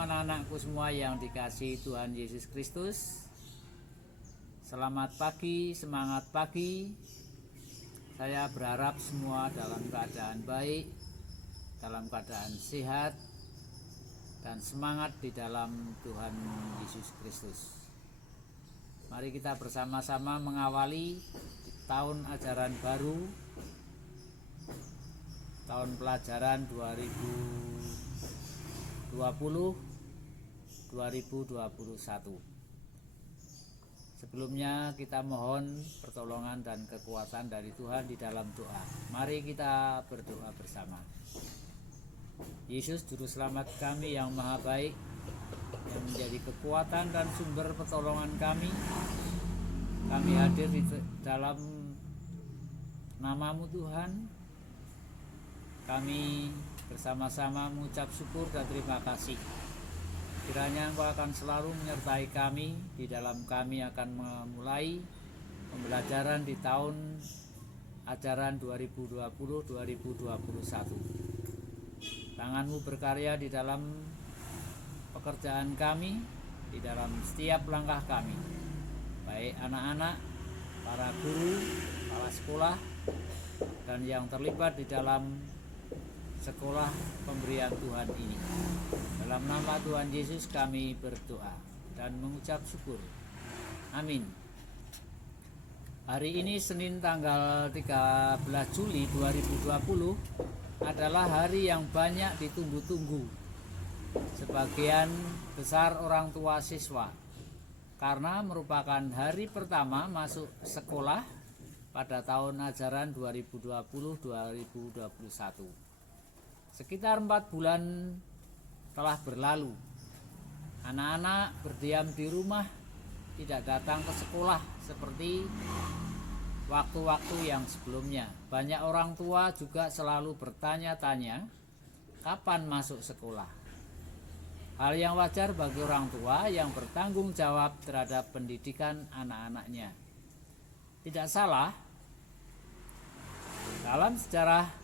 anak-anakku semua yang dikasihi Tuhan Yesus Kristus. Selamat pagi, semangat pagi. Saya berharap semua dalam keadaan baik, dalam keadaan sehat, dan semangat di dalam Tuhan Yesus Kristus. Mari kita bersama-sama mengawali tahun ajaran baru, tahun pelajaran 2020-2021. Sebelumnya kita mohon pertolongan dan kekuatan dari Tuhan di dalam doa. Mari kita berdoa bersama. Yesus, Juru Selamat kami yang maha baik, yang menjadi kekuatan dan sumber pertolongan kami. Kami hadir di dalam nama-Mu Tuhan. Kami bersama-sama mengucap syukur dan terima kasih. Kiranya Engkau akan selalu menyertai kami di dalam kami akan memulai pembelajaran di tahun ajaran 2020-2021. Tangan-Mu berkarya di dalam pekerjaan kami, di dalam setiap langkah kami, baik anak-anak, para guru, para sekolah, dan yang terlibat di dalam sekolah pemberian Tuhan ini. Dalam nama Tuhan Yesus kami berdoa dan mengucap syukur. Amin. Hari ini Senin tanggal 13 Juli 2020 adalah hari yang banyak ditunggu-tunggu sebagian besar orang tua siswa, karena merupakan hari pertama masuk sekolah pada tahun ajaran 2020-2021. Sekitar 4 bulan telah berlalu. Anak-anak berdiam di rumah, tidak datang ke sekolah seperti waktu-waktu yang sebelumnya. Banyak orang tua juga selalu bertanya-tanya kapan masuk sekolah. Hal yang wajar bagi orang tua yang bertanggung jawab terhadap pendidikan anak-anaknya. Tidak salah, dalam sejarah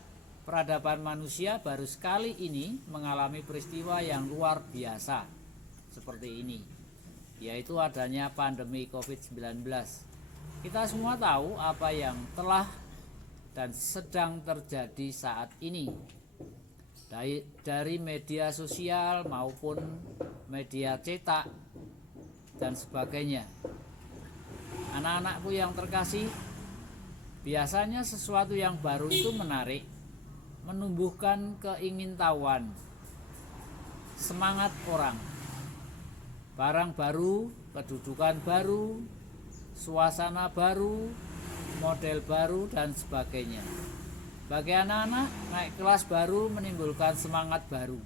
peradaban manusia baru sekali ini mengalami peristiwa yang luar biasa seperti ini, yaitu adanya pandemi COVID-19. Kita semua tahu apa yang telah dan sedang terjadi saat ini, dari media sosial maupun media cetak dan sebagainya. Anak-anakku yang terkasih, biasanya sesuatu yang baru itu menarik, menumbuhkan keingintahuan, semangat orang. Barang baru, kedudukan baru, suasana baru, model baru, dan sebagainya. Bagi anak-anak, naik kelas baru menimbulkan semangat baru,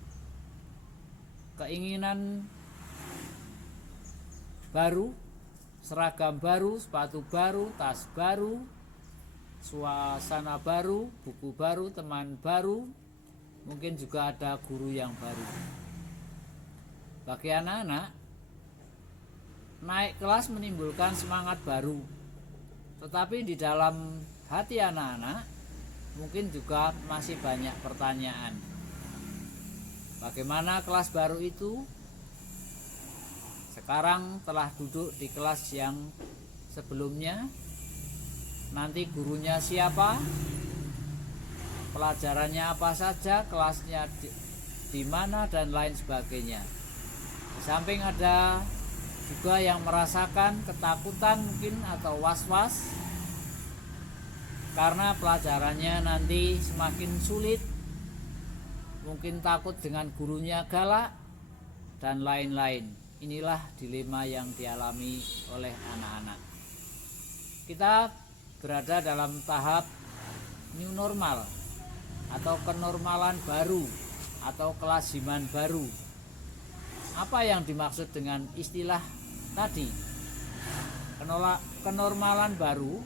keinginan baru, seragam baru, sepatu baru, tas baru, suasana baru, buku baru, teman baru, mungkin juga ada guru yang baru. Bagi anak-anak, naik kelas menimbulkan semangat baru, tetapi di dalam hati anak-anak mungkin juga masih banyak pertanyaan. Bagaimana kelas baru itu? Sekarang telah duduk di kelas yang sebelumnya. Nanti gurunya siapa, pelajarannya apa saja, kelasnya di mana, dan lain sebagainya. Di samping ada juga yang merasakan ketakutan mungkin atau was-was karena pelajarannya nanti semakin sulit, mungkin takut dengan gurunya galak, dan lain-lain. Inilah dilema yang dialami oleh anak-anak. Kita berada dalam tahap new normal atau kenormalan baru atau kelaziman baru. Apa yang dimaksud dengan istilah tadi? Kenormalan baru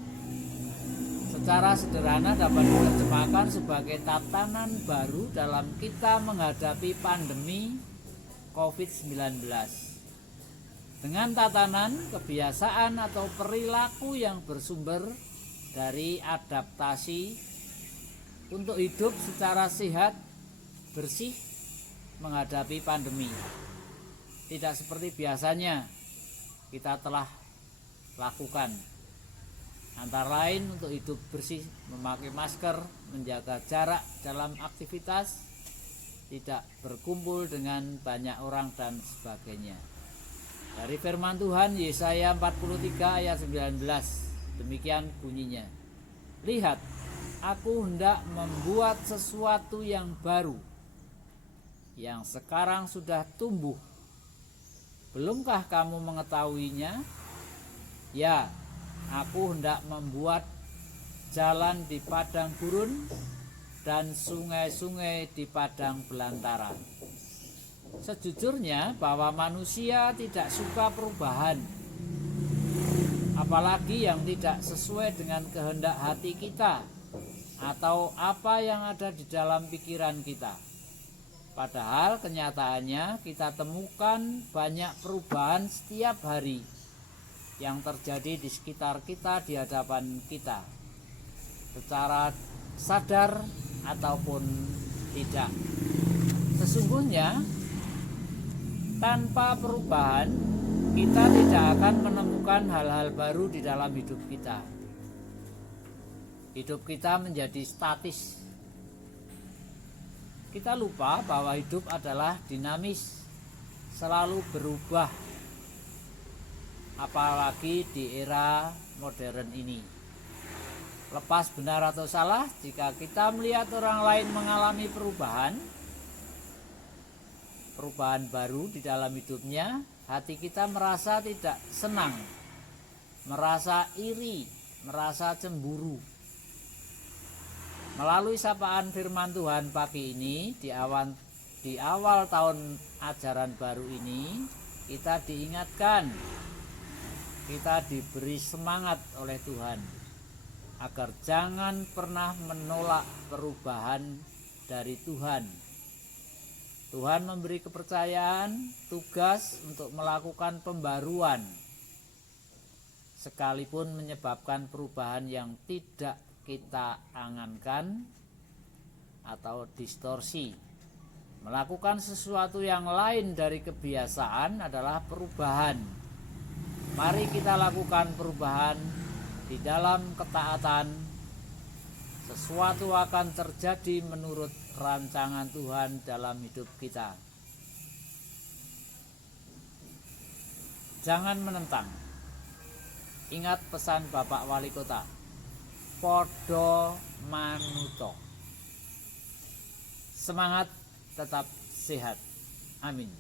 secara sederhana dapat diterjemahkan sebagai tatanan baru dalam kita menghadapi pandemi COVID-19. Dengan tatanan, kebiasaan atau perilaku yang bersumber dari adaptasi untuk hidup secara sehat, bersih menghadapi pandemi. tidak seperti biasanya kita telah lakukan. Antara lain untuk hidup bersih, memakai masker, menjaga jarak dalam aktivitas, tidak berkumpul dengan banyak orang dan sebagainya. Dari firman Tuhan Yesaya 43 ayat 19, demikian bunyinya. Lihat, aku hendak membuat sesuatu yang baru, yang sekarang sudah tumbuh. Belumkah kamu mengetahuinya? Ya, aku hendak membuat jalan di padang gurun dan sungai-sungai di padang belantara. Sejujurnya bahwa manusia tidak suka perubahan, apalagi yang tidak sesuai dengan kehendak hati kita atau apa yang ada di dalam pikiran kita. Padahal kenyataannya kita temukan banyak perubahan setiap hari yang terjadi di sekitar kita, di hadapan kita, secara sadar ataupun tidak. Sesungguhnya tanpa perubahan kita tidak akan menemukan hal-hal baru di dalam hidup kita. Hidup kita menjadi statis. Kita lupa bahwa hidup adalah dinamis, selalu berubah, apalagi di era modern ini. Lepas benar atau salah, jika kita melihat orang lain mengalami perubahan baru di dalam hidupnya, hati kita merasa tidak senang, merasa iri, merasa cemburu. Melalui sapaan firman Tuhan pagi ini, di awal tahun ajaran baru ini, kita diingatkan, kita diberi semangat oleh Tuhan agar jangan pernah menolak perubahan dari Tuhan. Tuhan memberi kepercayaan, tugas untuk melakukan pembaruan, sekalipun menyebabkan perubahan yang tidak kita angankan atau distorsi. Melakukan sesuatu yang lain dari kebiasaan adalah perubahan. Mari kita lakukan perubahan di dalam ketaatan. Sesuatu akan terjadi menurut rancangan Tuhan dalam hidup kita. Jangan menentang. Ingat pesan Bapak Wali Kota, podo manuto. Semangat, tetap sehat. Amin.